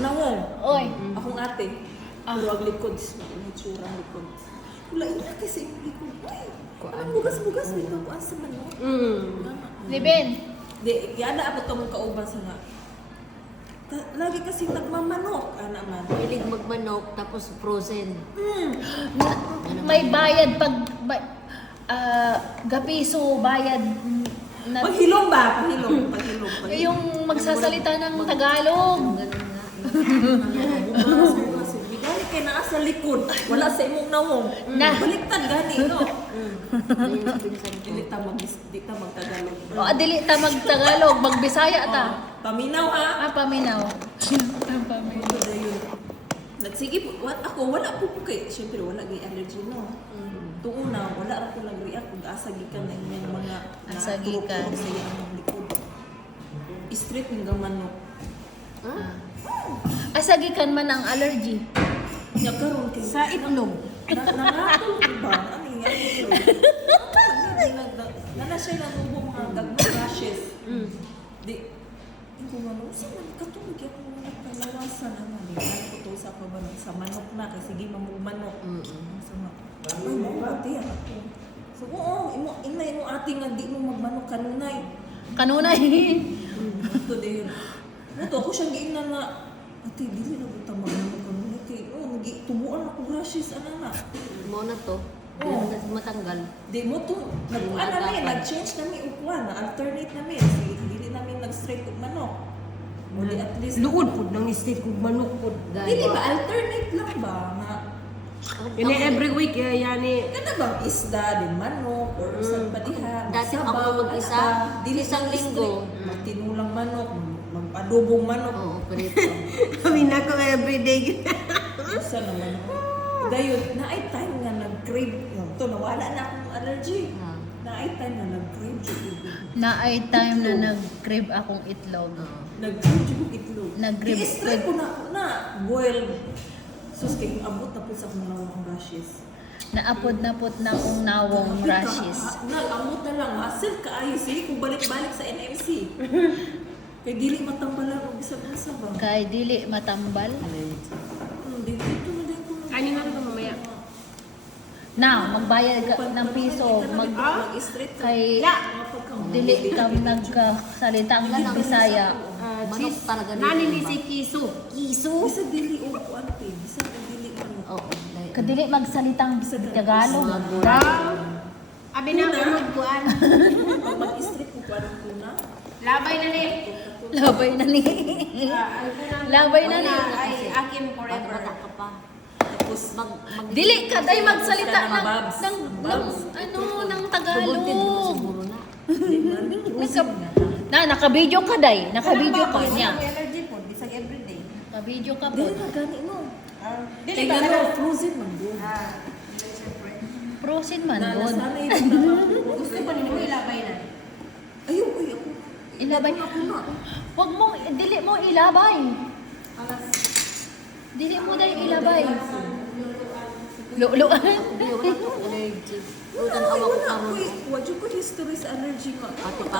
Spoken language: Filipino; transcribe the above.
nawong. Oy. Akong ate. Pero ang likod, may tsura ang likod. Wala ina kasi yung likod. Uy, ang bugas-bugas nito ko sa manok. Liben. Di, yana ako itong kauban sa nga. Lagi kasi nagmamanok, ana man. Hilig magmanok, tapos frozen. May bayad pag gapiso bayad na Paghilom ba? Paghilom. yung magsasalita ng Tagalog. Ganun nga. Bugas. Gani kay naa sa likod. Wala sa imong nawong. Na. Baliktad gani, no? Ayun ang pinsan ko. Dili ta magtagalog. O dili ta magtagalog, magbisaya ta. Paminaw ha. Paminaw. Ito dayon. Nagsige po, ako wala po kay, syempre wala gay allergy no. Tuuna, wala ra ko nag-react kung asa gikan na inyong mga Asa gikan. sa iyang likod. Straight ng manok. Asagikan man ang allergy. Nya karon kay Sa itlog. nangatol ba? Ano yan? Nana siya nanubong mga gagmang rashes. Di, ko man, usa man katulog ako mga kalawasan naman. Ano ko to sa kabanan sa manok na kasi sige mamumanok. Sama. Ay, mo pati ako. So, oo, inay mo ate nga di mo magmanok kanunay. Kanunay. Ito din. Ito ako siyang giingnan nga, ate, dili na buta magmanok kanunay. Kaya, tumuan ako rashes, ano na. Mo na to. Oo. Kasi matanggal. Di mo to, nag-uan namin, nag-change namin upuan, na-alternate namin. Sige, dili namin nag-straight ug manok. O di at least, Luod po ng state kung manok po. dili ba, alternate lang ba? Nga, Ini every week yani. Kana bang isda din manok or sa padiha? Dati ako mag-isa, dili isang linggo. Magtinulang manok, mag-adobong manok. Oo, prito. Kami na ko every day. Isa naman ako. Dayon, naay time nga nag-crave. Ito, nawala na akong allergy. Naay time na nag-crave jud. Na ay time na nag-crave akong itlog. Nag-crave jud itlog. Nag-crave. I-strike ko na boiled. Sus, kay abot na po sa akong nawang rashes. Naapod na put na akong nawong rashes. Nag-amot na lang. Hassle ka ayos. Sige, kung balik-balik sa NMC. Kay dili matambalan o bisag-asa ba? Kay dili matambal. Dito na din ko. Ani nga ito mamaya. Now, magbayad ka ng piso. Mag-straight ka. Kay dili ka nagsalita ang Bisaya. Manok talaga dito. Nani ni si Kiso. Bisa dili o ante. Bisa dili ano. Oo. dahil- Kadili magsalitang Tagalog. Abi na unod ko an. Pag mag-straight ko parang tuna. Labay na ni. Labay na ni. Labay na ni. Ay akin Bata forever. ka pa. Tapos Dili ka day magsalita Mga babs. ng ng Tagalog. Subuntin mo siguro na. Nakabidyo ka day. Nakabidyo ka niya. Allergy po, bisag everyday. Nakabidyo ka po. Dili na gani no. Dili Kay ba gano na? frozen man doon. Prosin man Na good. nasanay na Gusto pa ninyo ilabay na. Ayun, uy, ako. Ilabay. Wag mo, dili mo ilabay. Dili mo day ilabay. Luan. Hindi, wala ko allergy. Utan Ay, awak wala. ko Uy, wadyo ko history sa allergy ko. Pati pa